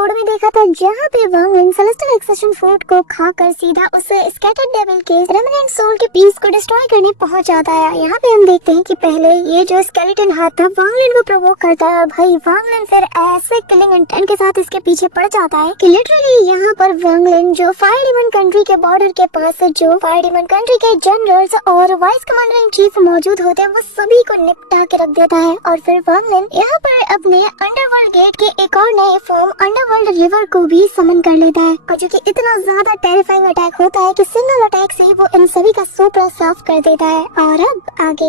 Episode में देखा था जहाँ पे वांगलिन सेलेस्टियल एक्सेशन फ्रूट को खाकर सीधा उस स्कैटर्ड डेविल के रेमिनेंट सोल के पीस को डिस्ट्रॉय करने पहुंच जाता है। यहाँ पे हम देखते हैं कि पहले ये जो स्केलेटन हाथ था वांगलिन को प्रोवोक करता है और भाई वांगलिन फिर ऐसे किलिंग इंटेंट के साथ इसके पीछे पड़ जाता है कि लिटरली यहाँ पर वांगलिन जो फायर डीमन कंट्री के बॉर्डर के पास जो फायर डीमन कंट्री के जनरल्स और वाइस कमांडर इन चीफ मौजूद होते हैं वो सभी को निपटा के रख देता है। और फिर वांगलिन यहाँ पर अपने अंडरवर्ल्ड गेट के एक और नए फॉर्म अंडरवर्ल्ड रिवर को भी समन कर लेता है और जो कि इतना ज्यादा टेरिफाइंग अटैक होता है कि सिंगल अटैक से वो इन सभी का सोपरा साफ कर देता है। और अब आगे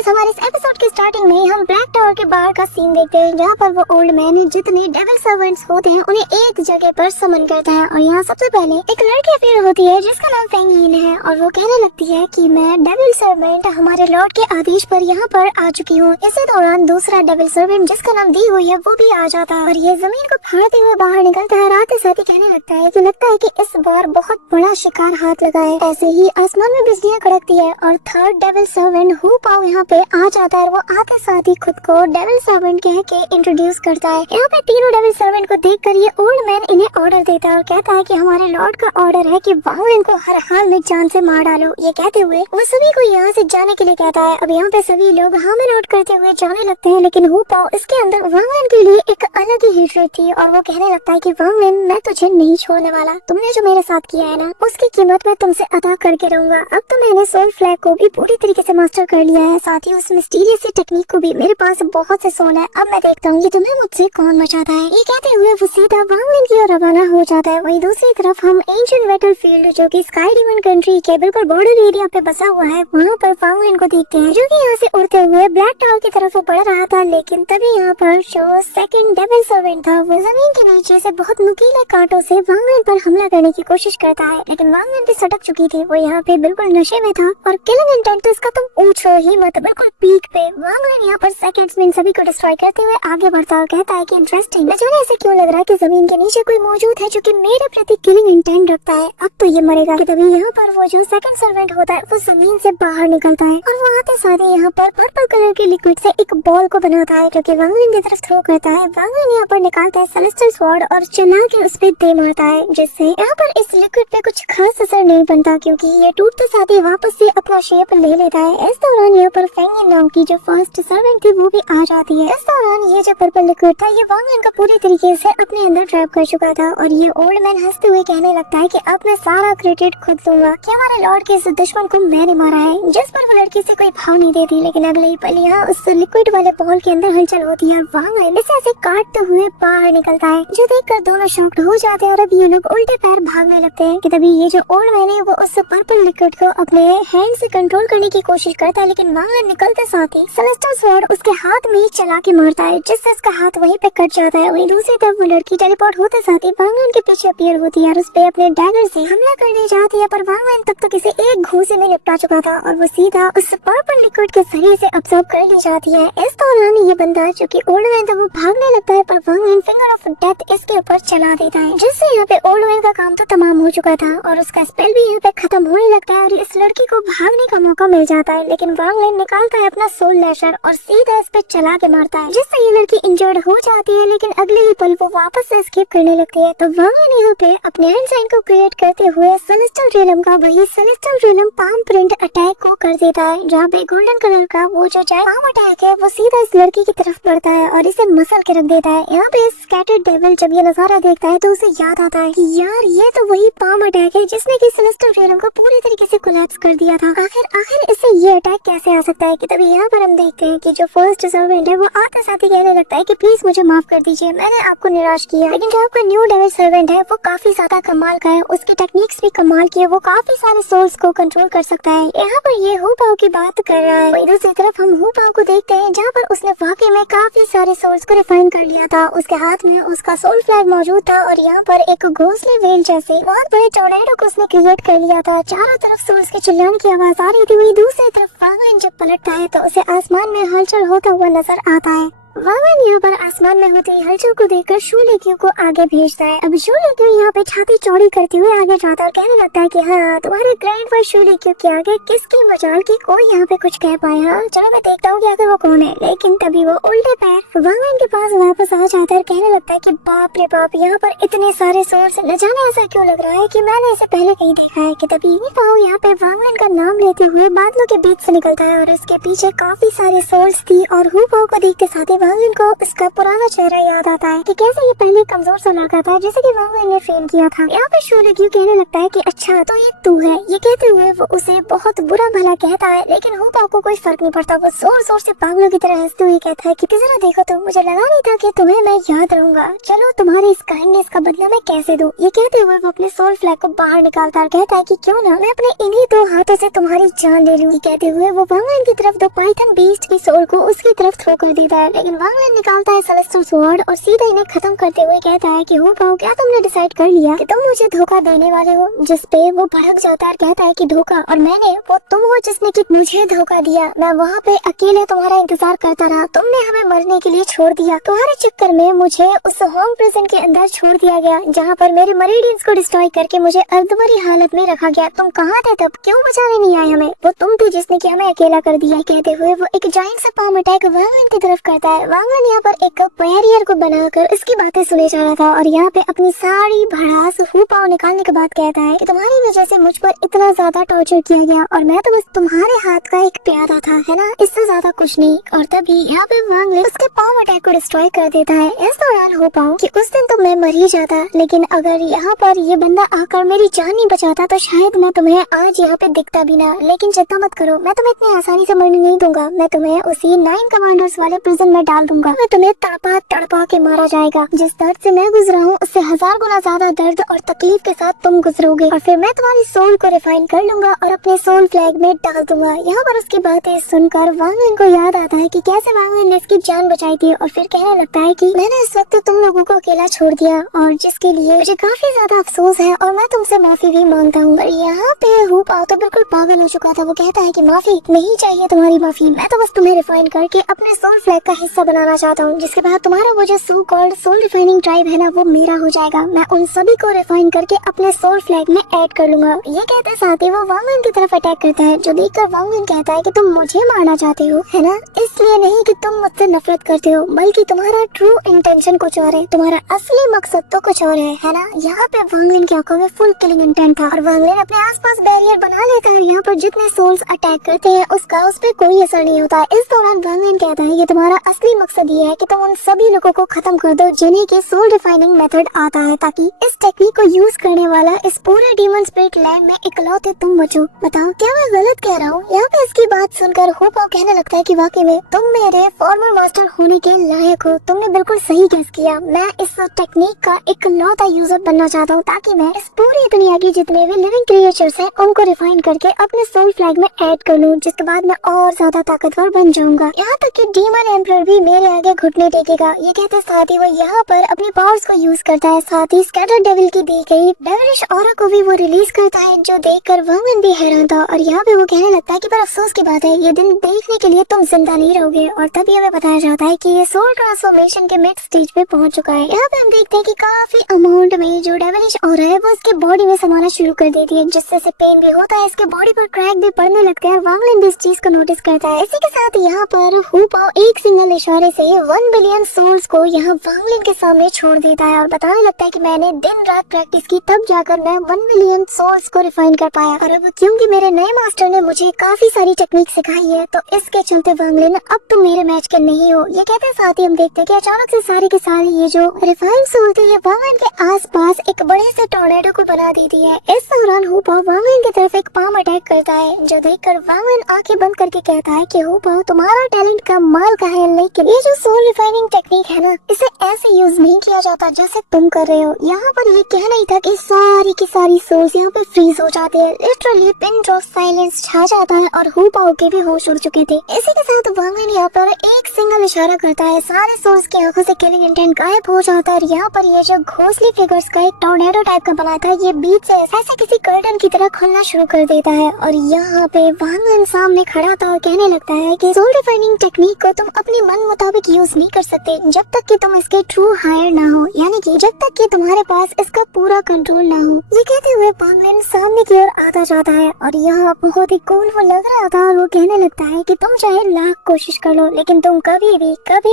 हमारे इस एपिसोड के स्टार्टिंग में हम ब्लैक टावर के बाहर का सीन देखते हैं जहाँ पर वो ओल्ड मैन जितने डेविल सर्वेंट्स होते हैं उन्हें एक जगह पर समन करता है। और यहाँ सबसे पहले एक लड़की अपीयर होती है जिसका नाम फेंग यिन है और वो कहने लगती है कि मैं डेविल सर्वेंट हमारे लॉर्ड के आदेश पर यहाँ पर आ चुकी हूँ। इसी दौरान दूसरा डेविल सर्वेंट जिसका नाम दी हुई है वो भी आ जाता है और ये जमीन को फाड़ते हुए बाहर निकलता है। रात साथ ही कहने लगता है कि इस बार बहुत बड़ा शिकार हाथ लगा है। ऐसे ही आसमान में बिजलियाँ कड़कती है और थर्ड डेविल सर्वेंट हु पाओ यहाँ पे आ जाता है। वो आते साथ ही खुद को डेविल सर्वेंट कह के इंट्रोड्यूस करता है। यहाँ पे तीनों डेविल सर्वेंट को देखकर ये ओल्ड मैन इन्हें ऑर्डर देता है और कहता है कि हमारे लॉर्ड का ऑर्डर है कि वांगलिन को हर हाल में जान से मार डालो। ये कहते हुए वो सभी को यहाँ से जाने के लिए कहता है। अब यहाँ पे सभी लोग हाँ में नोट करते हुए जाने लगते हैं लेकिन हु पाओ इसके अंदर वांगलिन के लिए एक अलग ही हेट्रेड थी और वो कहने लगता है कि वांगलिन मैं तुझे नहीं छोड़ने वाला। तुमने जो मेरे साथ किया है ना उसकी कीमत मैं तुमसे अदा करके रहूंगा। अब तो मैंने सोल फ्लैग को भी पूरी तरीके से मास्टर कर लिया है, साथ ही उस मिस्टीरियस टेक्निक को भी। मेरे पास बहुत से सोल है, अब मैं देखता हूँ कि तुम्हें मुझसे कौन बचाता है। ये कहते हुए वो सीधा वांगलिन की ओर रवाना हो जाता है। वहीं दूसरी तरफ हम एंशिएंट बैटल फील्ड जो कि स्काई डीमन कंट्री के बिल्कुल बॉर्डर एरिया पे बसा हुआ है वहाँ पर वांगलिन को देखते हैं जो कि यहाँ से उड़ते हुए ब्लैक टावर की तरफ बढ़ रहा था। लेकिन तभी यहाँ पर जो सेकंड डेविल सर्वेंट था वो जमीन के नीचे से बहुत नुकीले कांटों से वांगलिन पर हमला करने की कोशिश करता है लेकिन वांगलिन भी सटक चुकी थी। वो यहाँ पे बिल्कुल नशे में था और किलिंग इंटेंट तो इसका तुम पूछो ही मत, बिल्कुल पीक पे। वांगलिन यहाँ पर सेकंड्स में इन सभी को डिस्ट्रॉय करते हुए आगे बढ़ता और कहता है कि इंटरेस्टिंग, न जाने ऐसे क्यों लग रहा है कि जमीन के नीचे कोई मौजूद है जो कि मेरे प्रति किलिंग इंटेंट रखता है। अब तो ये मरेगा। कि तभी यहाँ पर वो जो सेकंड सर्वेंट होता है वो जमीन से बाहर निकलता है और वो आते साथ ही यहाँ पर पर्पल कलर के लिक्विड से एक बॉल को बनाता है जो कि वांगलिन की तरफ थ्रो करता है। वांगलिन यहाँ पर निकालता है सेलेस्टियल स्वॉर्ड और चला के उस पे दे मारता है जिससे यहाँ पर इस लिक्विड पे कुछ खास असर नहीं बनता क्योंकि ये टूटते साथ ही वापस से अपना शेप ले लेता है। इस दौरान यहाँ पर फेंग यिन नाम की जो फर्स्ट सर्वेंट थी वो भी आ जाती है। इस दौरान ये जो पर्पल लिक्विड था ये वांगलिन को पूरी तरीके से अपने अंदर ट्रैप कर चुका था और ये ओल्ड मैन हंसते हुए कहने लगता है कि अब मैं सारा क्रेडिट खुद लूंगा कि हमारे लॉर्ड के इस दुश्मन को मैंने मारा है। जिस पर वो लड़की से कोई भाव नहीं देती लेकिन अगले ही पल यहाँ उस लिक्विड वाले बॉल के अंदर हलचल होती है। वांगलिन इसे ऐसे काटते हुए बाहर निकलता है जो देखकर दोनों शॉक्ड हो जाते हैं और अब ये लोग उल्टे पैर भागने लगते हैं। कि तभी ये जो ओल्ड मैन है वो उस पर्पल लिक्विड को अपने हैंड से कंट्रोल करने की कोशिश करता है लेकिन वांगलिन निकलते साथ ही सेलेस्टियल स्वॉर्ड उसके हाथ में ही चला के मारता है जिससे उसका हाथ वहीं पे कट जाता है। वहीं दूसरी तरफ वो लड़की टेलीपोर्ट होते साथ ही वांगलिन के पीछे अपीयर होती है और उस पे अपने डैगर से हमला करने जाती है पर वांगलिन तब तक इसे एक घूंसे में निपटा चुका था और वो सीधा उस पर्पल लिक्विड के जरिए से अब्सॉर्ब कर ली जाती है। इस दौरान ये बंदा जो कि ओल्ड मैन था वो भागने लगता है पर वांगलिन फिंगर ऑफ डेथ इसके ऊपर चला देता है जिससे यहाँ पे ओल्ड मैन का काम तो तमाम हो चुका था और उसका स्पेल भी यहाँ पे खत्म होने लगता है और इस लड़की को भागने का मौका मिल जाता है। लेकिन वांगलिन निकालता है अपना सोल लैशर और सीधा इस पे चला के मारता है जिससे ये लड़की इंजर्ड हो जाती है लेकिन अगले ही पल वो वापस से एस्केप करने लगती है। तो वांगलिन यहाँ पे अपने हैंड साइन को क्रिएट करते हुए सेलेस्टियल रियलम का वही celestial realm palm print attack को कर देता है जहाँ पे गोल्डन कलर का वो जो पाम अटैक है वो सीधा इस लड़की की तरफ बढ़ता है और इसे मसल के रख देता है। यहाँ पे स्कैटर्ड डेविल जब ये नजारा देखता है तो उसे याद आता है कि यार ये तो वही पाम अटैक है जिसने कि सेलेस्टियल रियलम को पूरी तरीके से कोलैप्स कर दिया था। आखिर इससे ये अटैक कैसे आ सकता है। कि तभी यहाँ पर हम देखते हैं कि जो फर्स्ट सर्वेंट है वो आते साथ ही कहने लगता है कि प्लीज मुझे माफ कर दीजिए, मैंने आपको निराश किया। लेकिन जो आपका न्यू डेविल सर्वेंट है वो काफी ज्यादा कमाल का है, उसकी टेक्निक्स भी कमाल की है, वो काफी सारे सोल्स को कंट्रोल कर सकता है। यहाँ पर ये हु पाओ की बात कर रहा है। दूसरी तरफ हम हु पाओ को देखते हैं जहाँ पर उसने वाकई में काफी सारे सोल्स को रिफाइन कर लिया था। उसके हाथ में उसका सोल फ्लैग मौजूद था और यहाँ पर एक घोंसले वेल जैसे बहुत बड़े टोर्नेडो को उसने क्रिएट कर लिया था। चारों तरफ सोल्स के चिल्लाने की आवाज आ रही थी। वही दूसरी तरफ वांगलिन जब पलटता है तो उसे आसमान में हलचल होता हुआ नजर आता है। वांगन यहाँ पर आसमान में होती हलचल को देखकर शूलेक्यू को आगे भेजता है। अब शूलेक्यू यहाँ पे छाती चौड़ी करते हुए आगे जाता है और कहने लगता है कि हाँ, तुम्हारे ग्रैंडफा शूलेक्यू के आगे किसकी मजाल की कोई यहाँ पे कुछ कह पाए। हाँ चलो मैं देखता हूँ कि आखिर वो कौन है। लेकिन तभी वो उल्टे पैर वांगन के पास वापस आ जाता है और कहने लगता है कि बाप रे बाप, यहाँ पर इतने सारे सोर्स, न जाने ऐसा क्यों लग रहा है कि मैंने इसे पहले कहीं देखा है। कि तभी पाओ यहाँ पे वांगन का नाम लेते हुए बादलों के बीच से निकलता है और इसके पीछे काफी सारे सोल्स थी। और हु पाओ को देखते साथ ही वांगन को उसका पुराना चेहरा याद आता है कि कैसे ये पहले कमजोर सा लड़का था जिसे कि वांगन ने ट्रेन किया था। यहाँ पे शूलेक्यू कहने लगता है कि अच्छा तो ये तू है। ये कहते हुए वो उसे बहुत बुरा भला कहता है, लेकिन हु पाओ को कोई फर्क नहीं पड़ता। वो जोर जोर से पागलों की तरह हंसते हुए कहता है कि जरा देखो तो, मुझे लगा नहीं था कि तुम्हें मैं याद रहूंगा। चलो तुम्हारी इस काइंडनेस का बदला मैं कैसे दूं। ये कहते हुए वो अपने सोल फ्लैग को बाहर निकालता है, कहता है कि क्यों ना मैं अपने इन्हीं दो हाथों से तुम्हारी जान ले लूं। कहते हुए वो वांगलन की तरफ दो पाइथन बीस्ट की सोल को उसकी तरफ थ्रो कर देता है, लेकिन वांगलन निकालता है सेलेस्टियल स्वॉर्ड और सीधा इन्हें खत्म करते हुए कहता है कि हु पाओ, क्या तुमने डिसाइड कर लिया कि तुम मुझे धोखा देने वाले हो। जिस पे वो भड़क जाता है, कहता है कि धोखा, और मैंने, वो तुम हो जिसने कि मुझे धोखा दिया। मैं वहाँ पे अकेले तुम्हारा इंतजार करता रहा, तुमने हमें मरने के लिए छोड़ दिया। तुम्हारे चक्कर में मुझे उस होम प्रिजन के अंदर छोड़ दिया गया जहाँ पर मेरे मरीडियंस को डिस्ट्रॉय करके मुझे अर्धमरी हालत में रखा गया। तुम कहाँ थे तब, क्यों बचाने नहीं आए हमें। वो तुम थे जिसने कि हमें अकेला कर दिया। कहते हुए वो एक जाइंट सा पाम अटैक वांगलन की तरफ करता है। वांगलन यहाँ पर एक बैरियर को बनाकर इसकी बातें सुने जा रहा था और यहाँ पे अपनी सारी भड़ास हु पाओ निकालने के बाद कहता है कि तुम्हारी वजह से मुझ पर इतना ज्यादा टॉर्चर किया गया और मैं तो बस तुम्हारे हाथ का एक प्यादा था, है ना, इससे ज्यादा कुछ नहीं। और तभी यहाँ पे वांगलन उसके पाम अटैक को डिस्ट्रॉय कर देता है। इस दौरान हु पाओ कि उस दिन तो मैं मर ही जाता, लेकिन अगर यहाँ पर ये बंदा आकर मेरी जान नहीं बचाता तो शायद मैं तुम्हें आज यहाँ पे दिखता भी ना। लेकिन चिंता मत करो, मैं तुम्हें इतनी आसानी से मरने नहीं दूंगा। मैं तुम्हें उसी 9 कमांडर्स वाले प्रिजन में डाल दूंगा। मैं तुम्हें तड़पा तड़पा के मारा जाएगा। जिस दर्द से मैं गुजरा हूँ उससे 1000 गुना ज्यादा दर्द और तकलीफ के साथ तुम गुजरोगे। और फिर मैं तुम्हारी सोल को रिफाइन कर लूंगा और अपने सोल फ्लैग में डाल दूंगा। यहाँ पर उसकी बातें सुनकर वांगलन को याद आता है कि कैसे वांगलन ने इसकी जान बचाई थी और फिर कहने लगता है कि मैंने इस वक्त तुम लोगों को अकेला छोड़ दिया और जिसके लिए मुझे काफी ज्यादा अफसोस है और मैं तुमसे माफी भी मांगता हूँ। और यहाँ पे हु पाओ तो बिल्कुल पागल हो चुका था। वो कहता है कि माफी नहीं चाहिए तुम्हारी माफी, मैं तो बस तुम्हें रिफाइन करके अपने सोल फ्लैग का हिस्सा बनाना चाहता हूँ, जिसके बाद तुम्हारा वो जो so called soul refining tribe है ना, वो मेरा हो जाएगा। मैं उन सभी को रिफाइन करके अपने सोल फ्लैग में ऐड कर लूंगा। ये कहते साथ ही वो वांगलन की तरफ अटैक करता है, जो देखकर वांगलन कहता है कि तुम मुझे मारना चाहते हो, है ना, इसलिए नहीं कि तुम मुझसे नफरत करते हो, बल्कि तुम्हारा ट्रू इंटेंशन कुछ और है, तुम्हारा असली मकसद तो कुछ और है ना। यहाँ पे वांगलन की आंखों में फुल किलिंग इंटेंट था और वांगलन अपने आसपास बैरियर बना लेता है। यहाँ पर जितने सोल्स अटैक करते हैं उसका उस पर कोई असर नहीं होता। इस दौरान वांगलन कहता है कि तुम्हारा असली मकसद ये है कि तुम उन सभी लोगों को खत्म कर दो जिन्हें की सोल रिफाइनिंग मेथड आता है, ताकि इस टेक्निक को यूज करने वाला इस पूरे डीमन स्पिरिट लैब में इकलौते तुम बचो। बताओ क्या मैं गलत कह रहा हूँ। यहाँ पे इसकी बात सुनकर हु पाओ कहने लगता है कि वाकई में तुम मेरे फॉर्मर मास्टर होने के लायक हो। तुमने बिल्कुल सही गेस किया। मैं इस टेक्निक का इकलौता यूजर बनना चाहता हूँ ताकि मैं इस पूरी दुनिया की जितने भी लिविंग क्रिएचर्स हैं उनको रिफाइन करके अपने सोल फ्लैग में ऐड कर लूँ, जिसके बाद मैं और ज्यादा ताकतवर बन जाऊंगा। यहाँ तक कि डीमन एम्परर भी मेरे आगे घुटने टेकेगा। ये कहते साथ ही वो यहाँ पर अपनी पावर्स को यूज करता है। साथ ही स्कैटर डेविल की दी गई डेविलिश ऑरा को भी वो रिलीज करता है, जो देखकर वांगलन भी हैरान था। और यहाँ पे वो कहने लगता है कि पर अफसोस की बात है, ये दिन देखने के लिए तुम जिंदा नहीं रहोगे। और तभी हमें बताया जाता है कि ये सोल ट्रांसफॉर्मेशन के मिड स्टेज पे पहुंच चुका है। यहाँ पे हम देखते हैं कि काफी अमाउंट में जो डेविलिश ऑरा है वो इसके बॉडी में समाना शुरू कर देती है, जिससे से पेन भी होता है, इसके बॉडी पर क्रैक भी पड़ने लगते हैं। वांगलन भी इस चीज को नोटिस करता है। इसी के साथ यहाँ पर हु पाओ एक सिंगल इशारे से 1 बिलियन सोल्स को यहाँ वांगलन के सामने छोड़ देता है और बताने लगता है कि मैंने दिन रात प्रैक्टिस की, तब जाकर मैं 1 बिलियन सोल्स को रिफाइन कर पाया। और अब क्योंकि मेरे नए मास्टर ने मुझे काफी सारी टेक्निक सिखाई है, तो इसके चलते वांगलन अब तुम मेरे मैच के नहीं हो। ये कहते साथ ही हम देखते हैं कि अचानक से सारी की सारी ये जो रिफाइन सोल थी, ये वांगलन के आसपास एक बड़े से टॉर्नेडो को बना देती है। इस दौरान हु पाओ वांगलन की तरफ एक पाम अटैक करता है, जो देखकर वांगलन आंखें बंद करके कहता है कि हु पाओ तुम्हारा टैलेंट का माल का है, लेकिन ये जो सोल रिफाइनिंग टेक्निक है ना, इसे ऐसे यूज नहीं किया जाता जैसे तुम कर रहे हो। यहाँ पर ये कहना ही था कि सारी की सारी सोल्स यहाँ पे फ्रीज हो जाते हैं। लिटरली पिन ड्रॉप साइलेंस छा जाता है और हु पाओ के भी होश उड़ चुके थे। इसी के साथ वांगलन यहाँ पर एक सिंगल इशारा करता है, सारे सोल्स की आंखों से किलिंग इंटेंट गायब हो जाता है। और यहाँ पर ये जो घोंसली फिगर्स का एक टॉर्नेडो टाइप का बना था, ये बीच से ऐसे किसी कर्टन की तरह खुलना शुरू कर देता है। और यहाँ पे वांगलन सामने खड़ा था और कहने लगता है कि सोल रिफाइनिंग टेक्निक को तुम अपनी मन मन मुताबिक यूज नहीं कर सकते जब तक कि तुम इसके ट्रू हायर ना हो, यानी कि जब तक कि तुम्हारे पास इसका पूरा कंट्रोल ना हो। ये कहते हुए वांगलिन सामने की ओर आता जाता है और यहाँ बहुत ही कूल वो लग रहा था और वो कहने लगता है कि तुम चाहे लाख कोशिश कर लो लेकिन तुम कभी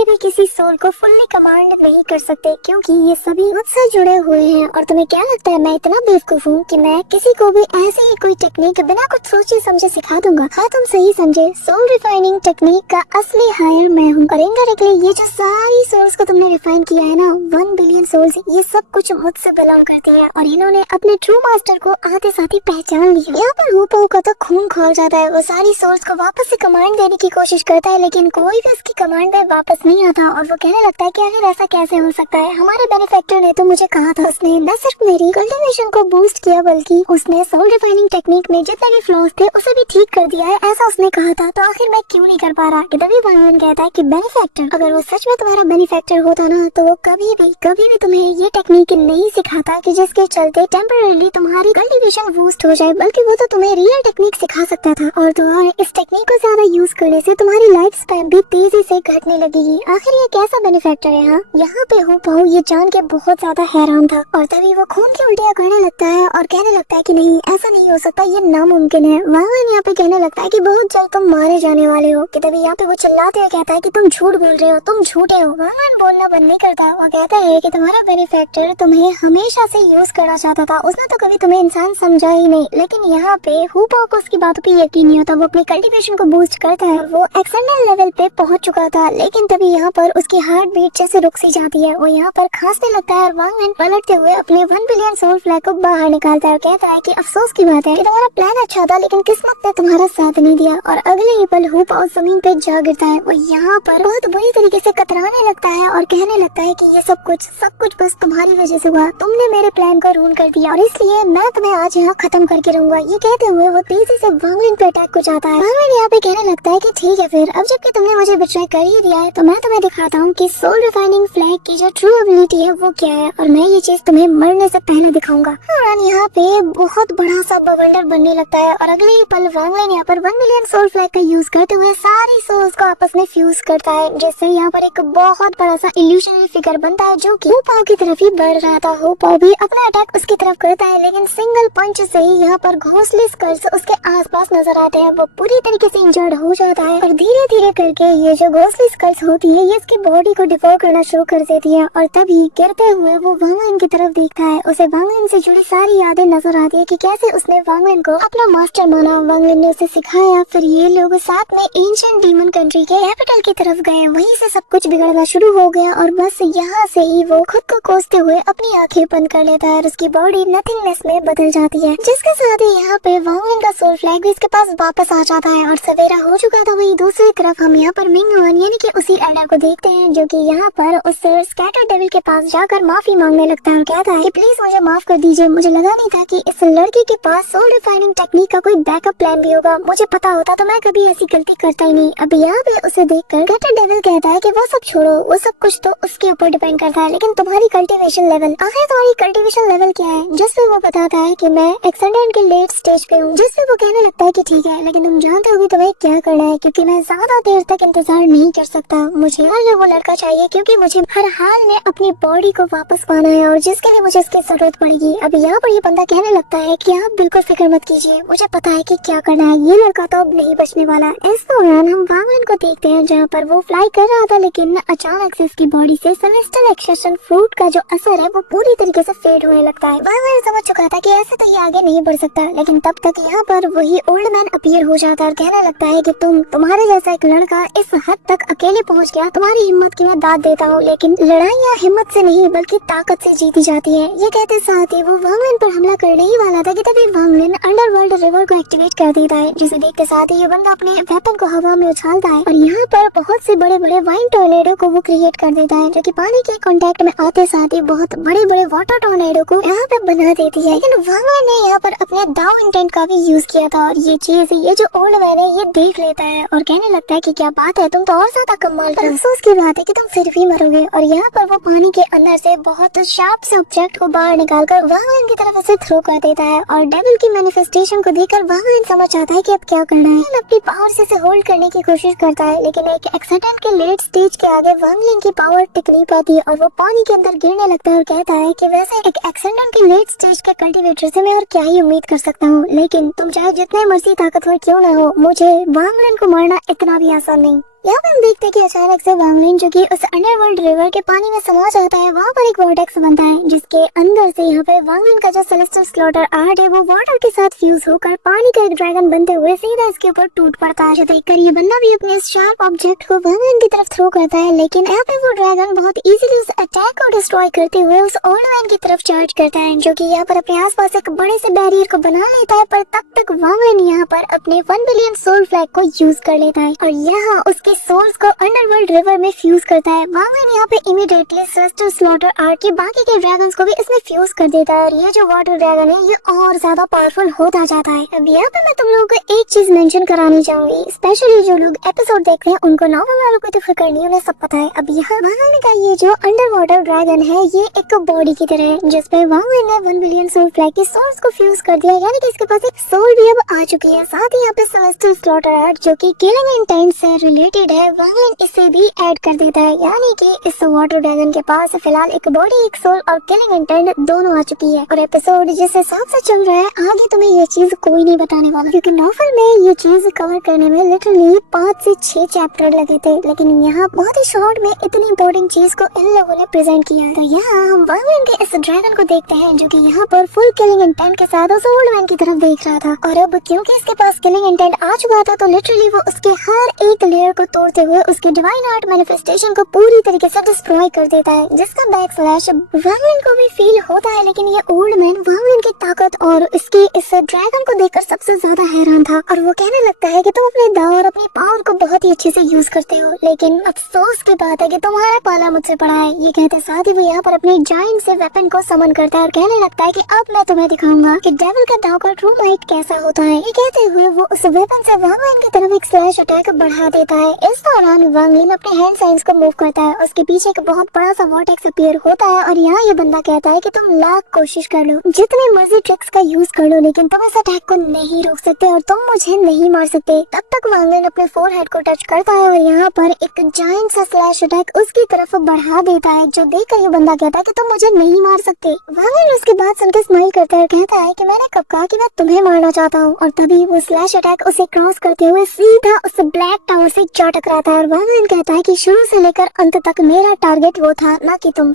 भी किसी सोल को फुल्ली कमांड नहीं कर सकते, क्योंकि ये सभी मुझसे जुड़े हुए हैं। और तुम्हें क्या लगता है मैं इतना बेवकूफ हूँ कि मैं किसी को भी ऐसे ही कोई टेक्निक बिना कुछ सोचे समझे सिखा दूंगा? हाँ, तुम सही समझे, सोल रिफाइनिंग टेक्निक का असली हायर मैं हूँ। और इनडायरेक्टली ये जो सारी सोल्स को तुमने रिफाइन किया है ना, 1 बिलियन सोल्स, ये सब कुछ मुझसे बिलोंग करती है और इन्होंने अपने ट्रू मास्टर को आते साथ ही पहचान लिया। यहाँ पर हूपो का तो खून खोल जाता है, वो सारी सोल्स को वापस से कमांड देने की कोशिश करता है लेकिन कोई भी उसकी कमांड में वापस नहीं आता और वो कहने लगता है कि आखिर ऐसा कैसे हो सकता है? हमारे बेनिफैक्टर ने तो मुझे कहा था, उसने न सिर्फ मेरी कल्टीवेशन को बूस्ट किया बल्कि उसने सोल रिफाइनिंग टेक्निक में जितने भी फ्लॉज थे उसे भी ठीक कर दिया है, ऐसा उसने कहा था, तो आखिर मैं क्यों नहीं कर पा रहा? कि तभी वांगलिन कहता है कि बेनिफैक्टर, अगर वो सच में तुम्हारा बेनिफैक्टर होता ना तो वो कभी भी तुम्हें ये टेक्निक नहीं सिखाता कि जिसके चलते टेम्परेरी तुम्हारी कल्टीवेशन बूस्ट हो जाए, बल्कि वो तो तुम्हें रियल टेक्निक सिखा सकता था। और तो और इस टेक्निक को ज्यादा यूज करने से तुम्हारी लाइफ स्पैन भी तेजी से घटने लगेगी। आखिर ये कैसा बेनिफैक्टर है? यहाँ पे हूपो ये जान के बहुत ज्यादा हैरान था और तभी वो खून की उल्टियाँ करने लगता है और कहने लगता है कि नहीं, ऐसा नहीं हो सकता, ये नामुमकिन है। वांगलिन यहाँ पे कहने लगता है कि बहुत जल्द तुम मारे जाने वाले हो। कि तभी यहाँ पे वो चिल्लाते हुए कहता है कि तुम झूठ बोल रहे हो, तुम झूठे हो। वांगलिन बोलना बंद नहीं करता, वो कहता है कि तुम्हारा बेनिफैक्टर तुम्हें हमेशा से यूज करना चाहता था, उसने तो कभी तुम्हें इंसान समझा ही नहीं। लेकिन यहाँ पे हूपो को उसकी बातों पे यकीन नहीं होता, वो अपनी कल्टीवेशन को बूस्ट करता है, वो एक्सटर्नल लेवल पे पहुंच चुका था। लेकिन तभी यहाँ पर उसकी हार्ट बीट जैसे रुक सी जाती है, वो यहाँ पर खांसने लगता है और वांगलिन पलटते हुए अपने 1 बिलियन सोल फ्लैग को बाहर निकालता है और कहता है कि अफसोस की बात है कि तुम्हारा प्लान अच्छा था लेकिन किस्मत ने तुम्हारा साथ नहीं दिया। और अगले ही पल हूपो जमीन पे जा गिरता है, वो यहाँ पर बहुत बुरी तरीके से कतराने लगता है और कहने लगता है कि ये सब कुछ बस तुम्हारी वजह से हुआ, तुमने मेरे प्लान को रूइन कर दिया और इसलिए मैं तुम्हें आज यहाँ खत्म करके रहूंगा। ये कहते हुए वो तेजी से वांगलिन पे अटैक को जाता है। वांगलिन यहाँ पे कहने लगता है कि ठीक है फिर, अब जबकि तुमने मुझे बिट्रे कर ही दिया है तो मैं तुम्हें दिखाता हूँ कि सोल रिफाइनिंग फ्लैग की जो ट्रू एबिलिटी है वो क्या है और मैं ये चीज तुम्हें मरने से पहले दिखाऊंगा। और यहाँ पे बहुत बड़ा सा बवंडर बनने लगता है और अगले ही पल वांगलिन यहाँ पर 1 मिलियन सोल फ्लैग का यूज करते हुए सारी सोल्स को आपस में फ्यूज करता है, जिससे यहाँ पर एक बहुत बड़ा सा इल्यूशनरी फिगर बनता है जो कि हूपो की तरफ ही बढ़ रहा था। हूपो भी अपना अटैक उसकी तरफ करता है लेकिन सिंगल पंच से ही यहाँ पर घोंसले स्कल्स उसके आसपास नजर आते हैं, वो पूरी तरीके से इंजर्ड हो जाता है और धीरे धीरे करके ये जो घोंसले स्कल्स होती है ये इसकी बॉडी को डिफोर करना शुरू कर देती है। और तभी गिरते हुए वो वांगलिन की तरफ देखता है, उसे वांगलिन से जुड़ी सारी यादें नजर आती है कि कैसे उसने वांगलिन को अपना मास्टर माना, वांगलिन ने उसे सिखाया, फिर ये लोग साथ में एंशिएंट डीमन कंट्री के कैपिटल की तरफ गए, वहीं से सब कुछ बिगड़ना शुरू हो गया और बस यहाँ से ही वो खुद को कोसते हुए अपनी आंखें बंद कर लेता है और उसकी बॉडी नथिंगनेस में बदल जाती है, जिसके साथ ही यहाँ पे वांगलिन का सोल फ्लैग भी इसके पास वापस आ जाता है और सवेरा हो चुका था। वही दूसरी तरफ हम यहाँ पर मिंगवन यानी कि उसी एडा को देखते हैं जो कि यहाँ पर उससे स्कैटर डेविल के पास जाकर माफी मांगने लगता है और कहता है कि प्लीज मुझे माफ कर दीजिए, मुझे लगा नहीं था कि इस लड़की के पास सोल रिफाइनिंग टेक्निक का कोई बैकअप प्लान भी होगा, मुझे पता होता तो मैं कभी ऐसी गलती करता ही नहीं। अब यहाँ पे उसे देखकर स्कैटर डेविल कहता है कि वो सब छोड़ो, वो सब कुछ तो उसके ऊपर डिपेंड करता है, लेकिन तुम्हारी कल्टीवेशन लेवल, आखिर तुम्हारी कल्टीवेशन लेवल क्या है? जिससे वो बताता है कि मैं एक्सटेंडेड के लेट स्टेज पे हूँ, जिससे वो कहने लगता है कि ठीक है लेकिन तुम जानते हो कि तुम्हें क्या करना है, क्योंकि मैं ज्यादा देर तक इंतजार नहीं कर सकता, मुझे आज वो लड़का चाहिए क्योंकि मुझे हर हाल में अपनी बॉडी को वापस पाना है और जिसके लिए मुझे इसकी जरूरत पड़ेगी। अब यहाँ पर ये बंदा कहने लगता है कि आप बिल्कुल फिक्र मत कीजिए, मुझे पता है कि क्या करना है, ये लड़का तो अब नहीं बचने वाला। इस दौरान हम वांगलिन को देखते हैं जहाँ पर वो फ्लाई कर रहा था लेकिन अचानक से इसकी बॉडी से सेलेस्टियल एक्सट्रैक्शन फ्रूट का जो असर है वो पूरी तरीके से फेड होने लगता है। वांगलिन समझ चुका था कि ऐसे तो ये आगे नहीं बढ़ सकता, लेकिन तब तक यहाँ पर वही ओल्ड मैन अपीयर हो जाता है और कहने लगता है कि तुम्हारे जैसा एक लड़का इस हद तक अकेले पहुँच गया, तुम्हारी हिम्मत की मैं दाद देता हूँ, लेकिन लड़ाइयाँ हिम्मत से नहीं बल्कि ताकत से जीती जाती है। ये कहते साथ ही वो वांगलिन पर हमला करने ही वाला था कि तभी वांगलिन अंडरवर्ल्ड रिवर को एक्टिवेट कर देता है, जिसे देखते साथ ही ये बंदा अपने वेपन को हवा में उछालता है और यहाँ पर बहुत से बड़े बड़े वाइन टोर्नेडो को वो क्रिएट कर देता है जो कि पानी के कांटेक्ट में आते साथ ही बहुत बड़े बड़े वाटर टोर्नेडो को यहाँ पे बना देती है। लेकिन वांगलिन ने यहाँ पर अपने दाव इंटेंट का भी यूज किया था और ये चीज ये जो ओल्ड मैन है ये देख लेता है और कहने लगता है कि क्या बात है, तुम तो और ज्यादा कमाल कर, अफसोस की बात है कि तुम फिर भी मरोगे। और यहाँ पर वो पानी के अंदर से बहुत शार्प से ऑब्जेक्ट को बाहर निकालकर वांगलिन की तरफ से थ्रो कर देता है और डेविल की मैनिफेस्टेशन को देखकर वांगलिन समझ आता है कि अब क्या करना है। अपनी पावर से होल्ड करने की कोशिश करता है लेकिन एक स्केलेटन के लेट स्टेज के आगे वांग लिन की पावर टिक नहीं पाती और वो पानी के अंदर गिरने लगता है और कहता है कि वैसे एक एक्सेंडन के लेट स्टेज के कल्टीवेटर से मैं और क्या ही उम्मीद कर सकता हूँ, लेकिन तुम चाहे जितने मर्जी ताकतवर क्यों ना हो, मुझे वांग लिन को मारना इतना भी आसान नहीं। यहाँ पे हम देखते हैं कि अचानक से वांग लिन जो कि उस अंडरवर्ल्ड रिवर के पानी में समा जाता है, वहाँ पर एक वॉर्टेक्स बनता है जिसके अंदर से यहाँ पे वांग लिन का जो सेलेस्टियल स्लॉटर आर्ट है वो वाटर के साथ फ्यूज होकर पानी का एक ड्रैगन बनते हुए सीधा इसके ऊपर टूट पड़ता है। देखकर ये बंदा भी अपने शार्प ऑब्जेक्ट को वांग लिन की तरफ थ्रो करता है, लेकिन यहाँ पे वो ड्रैगन बहुत इजीली उस अटैक को डिस्ट्रॉय करते हुए उस ओल्ड मैन की तरफ चार्ज करता है, जो कि यहाँ पर अपने आसपास एक बड़े से बैरियर को बना लेता है। पर तब तक वांग लिन यहाँ पर अपने 1 बिलियन सोल फ्लैग को यूज कर लेता है और यहाँ उसके सोल्स को अंडरवर्ल्ड रिवर में फ्यूज करता है। वांग लिन यहाँ पे इमीडिएटली सेलेस्टियल स्लॉटर आर्ट के बाकी के ड्रैगन्स को भी इसमें फ्यूज कर देता है और ये जो वाटर ड्रैगन है ये और ज्यादा पावरफुल होता जाता है। अब यहाँ पे मैं तुम लोगों को एक चीज मेंशन करानी चाहूंगी, स्पेशली जो लोग एपिसोड देखते हैं उनको, नॉर्मल वालों को तो फिक्र नहीं, उन्हें सब पता है। अब यहाँ वांग लिन का ये जो अंडर वाटर ड्रैगन है ये एक बॉडी की तरह है जिसपे वांग लिन ने 1 बिलियन सोल फ्लैग के सोल्स को फ्यूज कर दिया, यानी कि इसके पास एक सोल भी अब आ चुकी है। साथ ही यहाँ पे सेलेस्टियल स्लॉटर आर्ट जो कि किलिंग इंटेंट से रिलेटेड है, वांग लिन इसे भी ऐड कर देता है, यानी कि इस वाटर ड्रैगन के पास फिलहाल एक बॉडी, एक सोल और किलिंग इंटेंट दोनों आ चुकी है। और एपिसोड जिस हिसाब से चल रहा है आगे तुम्हें ये चीज कोई नहीं बताने वाला, क्योंकि नॉवल में ये चीज कवर करने में लिटरली 5 से 6 चैप्टर लगे थे, लेकिन यहाँ बहुत ही शॉर्ट में इतनी इंपॉर्टेंट चीज को इन लोगों ने प्रेजेंट किया है। तो यहाँ हम वांग लिन के इस ड्रैगन को देखते हैं जो कि यहाँ पर फुल किलिंग इंटेंट के साथ उस ओल्ड मैन की तरफ देख रहा था, और अब क्योंकि इसके पास किलिंग इंटेंट आ चुका था तो लिटरली वो उसके हर एक लेयर को तोड़ते हुए उसके डिवाइन आर्ट मैनिफेस्टेशन को पूरी तरीके से डिस्ट्रॉय कर देता है, जिसका बैक स्लैश वांग लिन को भी फील होता है। लेकिन ये ओल्ड मैन वांग लिन की ताकत और इसके इस ड्रैगन को देखकर सबसे ज्यादा हैरान था और वो कहने लगता है कि तुम अपने दाव और अपनी पावर को बहुत ही अच्छे से यूज करते हो, लेकिन अफसोस की बात है कि तुम्हारा पाला मुझसे पड़ा है। ये कहते साथ ही वो यहाँ पर अपने जायंट से वेपन को समन करता है और कहने लगता है कि अब मैं तुम्हें दिखाऊंगा कि डेविल का दाव का ट्रू माइट कैसा होता है। ये कहते हुए वो उस वेपन से वांग लिन की तरफ एक स्लैश अटैक बढ़ा देता है। इस दौरान वांग लिन अपने हैंड साइंस को मूव करता है, उसके पीछे एक बहुत बड़ा सा वॉर्टेक्स अपीयर होता है और यहाँ ये बंदा कहता है कि तुम लाख कोशिश कर लो, जितनी मर्जी ट्रिक्स का यूज कर लो, लेकिन तुम इस अटैक को नहीं रोक सकते और तुम मुझे नहीं मार सकते। तब तक वांग लिन अपने फोरहेड को टच करता है और यहाँ पर एक जायंट सा स्लैश अटैक उसकी तरफ बढ़ा देता है, जो देखकर ये बंदा कहता है कि तुम मुझे नहीं मार सकते। वांग लिन उसके बाद सुनकर स्माइल करता है और कहता है कि मैंने कब कहा कि मैं तुम्हें मारना चाहता हूँ, और तभी वो स्लैश अटैक उसे क्रॉस करते हुए सीधा उस ब्लैक टावर से जा टकराता है और वांग लिन कहता है कि शुरू से लेकर अंत तक मेरा टारगेट वो था, ना कि तुम।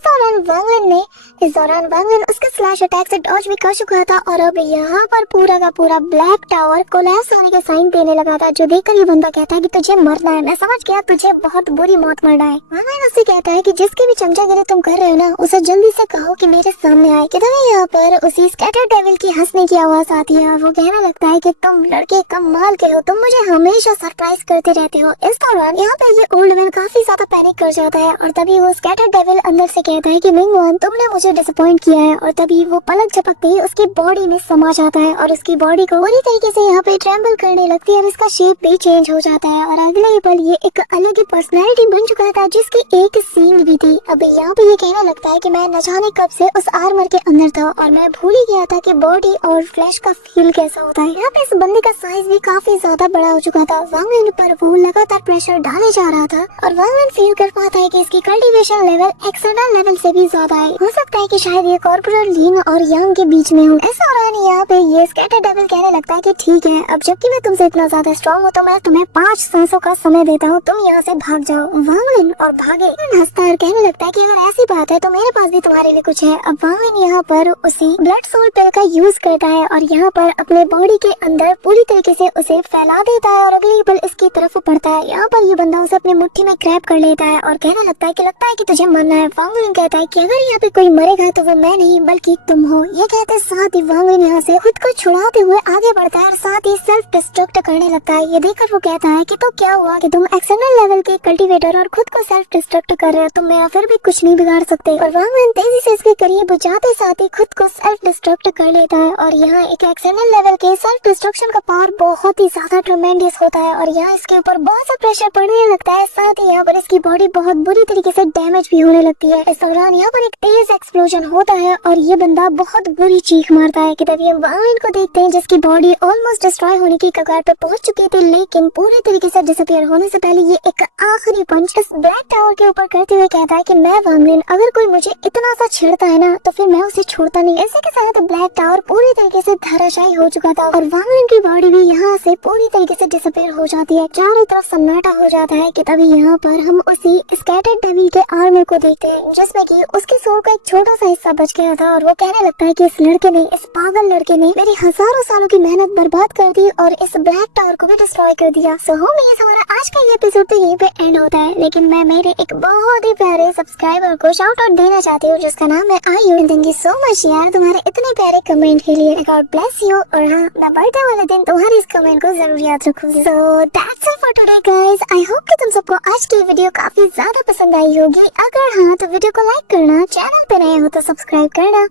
इस दौरान वांग लिन उसके स्लैश अटैक से डॉज भी कर चुका था और अब यहाँ पर पूरा का पूरा ब्लैक टावर कोलैप्स होने के साइन देने लगा था, जो देखकर ये बंदा कहता है कि तुझे मरना है, मैं समझ गया, तुझे बहुत बुरी मौत मरना है। वांग लिन उससे कहता है कि जिसकी भी चमचागिरी तुम कर रहे हो ना, उसे जल्दी से कहो कि मेरे सामने आए। कि तभी यहाँ पर उसी स्कैटर डेविल की हंसने की आवाज आती है और वो कहने लगता है कि तुम लड़के कमाल के हो, तुम मुझे हमेशा सरप्राइज करते रहते हो। इस दौरान यहाँ पे ये ओल्ड मैन काफी ज्यादा पैनिक कर जाता है और तभी वो स्कैटर डेविल अंदर से कहता है कि मिंगवान तुमने मुझे डिसअपॉइंट किया है, और तभी वो पलक झपकते ही उसकी बॉडी में समा जाता है और उसकी बॉडी को पूरी तरीके से यहाँ पे ट्रेम्बल करने लगती है और इसका शेप भी चेंज हो जाता है और अगले ही पल ये एक अलग ही पर्सनैलिटी बन चुका था जिसकी एक सींग भी थी। अब यहाँ पे ये कहने लगता है कि मैं न जाने कब से उस आर्मर के अंदर था और मैं भूल ही गया था कि बॉडी और फ्लैश का फील कैसा होता है। यहाँ पे इस बंदे का साइज भी काफी ज्यादा बड़ा हो चुका था। वांग लिन पर वो लगातार प्रेशर डाले जा रहा था और वांग लिन फील कर पाता है कि इसकी कल्टीवेशन लेवल एक्सटर्नल लेवल से भी ज्यादा है। हो सकता है कि शायद ये कॉर्पोरल लिंग और यांग के बीच में हो। इस दौरान यहाँ पे ये स्कैटर डेविल कहने लगता है कि ठीक है, अब जबकि मैं तुमसे इतना ज्यादा स्ट्रॉन्ग हूँ तो मैं तुम्हें 5 सांसों का समय देता हूँ, तुम यहाँ से भाग जाओ। वांग लिन और भागे हंसता है, कहने लगता है कि अगर ऐसी बात है तो मेरे पास भी तुम्हारे लिए कुछ है। अब वांग लिन यहाँ पर उसे ब्लड सोल पिल का यूज करता है और यहाँ पर अपने बॉडी के अंदर पूरी तरीके से उसे फैला देता है और अगली पल इसकी तरफ बढ़ता है। यहाँ पर ये बंदा उसे अपनी मुट्ठी में क्रैप कर लेता है और कहने लगता है कि तुझे मरना है। वांग लिन कहता है कि अगर यहाँ पे कोई मरेगा तो वो मैं नहीं बल्कि तुम हो। ये कहते साथ ही वांग लिन यहाँ से खुद को छुड़ाते हुए आगे बढ़ता है और साथ ही सेल्फ डिस्ट्रक्ट करने लगता है। ये देखकर वो कहता है कि तो क्या हुआ कि तुम एक्सटर्नल लेवल के कल्टीवेटर और खुद को सेल्फ डिस्ट्रक्ट कर रहे हो, तुम मेरा फिर भी कुछ नहीं बिगाड़ सकते। और वांग लिन तेजी से इसके करीब जाते साथ ही खुद को सेल्फ डिस्ट्रक्ट कर लेता है और यहाँ एक एक्सटर्नल लेवल के सेल्फ डिस्ट्रक्शन का पावर बहुत ही ज्यादा ट्रेमेंडियस होता है और यहाँ इसके ऊपर बहुत सा प्रेशर पड़ने लगता है। साथ ही यहाँ पर इसकी बॉडी बहुत बुरी तरीके से डैमेज भी होने लगती है। इस दौरान यहाँ पर एक तेज एक्सप्लोजन होता होता है और ये बंदा बहुत बुरी चीख मारता है कि तभी हम वांगलिन को देखते हैं जिसकी बॉडी ऑलमोस्ट डिस्ट्रॉय होने की कगार पर पहुंच चुकी थी, लेकिन पूरे तरीके से डिसअपियर होने से पहले ये एक आखिरी पंच इस ब्लैक टावर के ऊपर करते हुए कहता है कि मैं वांगलिन, अगर कोई मुझे इतना सा छेड़ता है ना तो फिर मैं उसे छोड़ता नहीं। इसी के साथ ब्लैक टावर पूरी तरीके से धराशायी हो चुका था और वांगलिन की बॉडी भी यहाँ से पूरी तरीके से डिसअपियर हो जाती है। चारों तरफ सन्नाटा हो जाता है कि तभी यहाँ पर हम उसी स्कैटर्ड डेविल के आर्मी को देखते हैं जिसमें कि उसके सोल का एक छोटा सा हिस्सा बच गया था और वो कहने लगता है कि इस लड़के ने, इस पागल लड़के ने मेरी हजारों सालों की मेहनत बर्बाद कर दी और इस ब्लैक टावर को भी डिस्ट्रॉय कर दिया। सो होमीज, हमारा आज का ये एपिसोड तो यहीं पे एंड होता है, लेकिन मैं मेरे एक बहुत ही प्यारे सब्सक्राइबर को शाउट आउट देना चाहती हूँ जिसका नाम है आयु। थैंक यू सो मच यार तुम्हारे इतने प्यारे कमेंट के लिए। God bless you. और हाँ, मैं बर्थडे वाले दिन तुम्हारे इस कमेंट को जरूर याद रखूंगी। So that's it for today guys. I hope कि तुम सबको आज की वीडियो काफी ज्यादा पसंद आई होगी। अगर हाँ तो वीडियो को लाइक करना, चैनल पे नए हो तो सब्सक्राइब करना।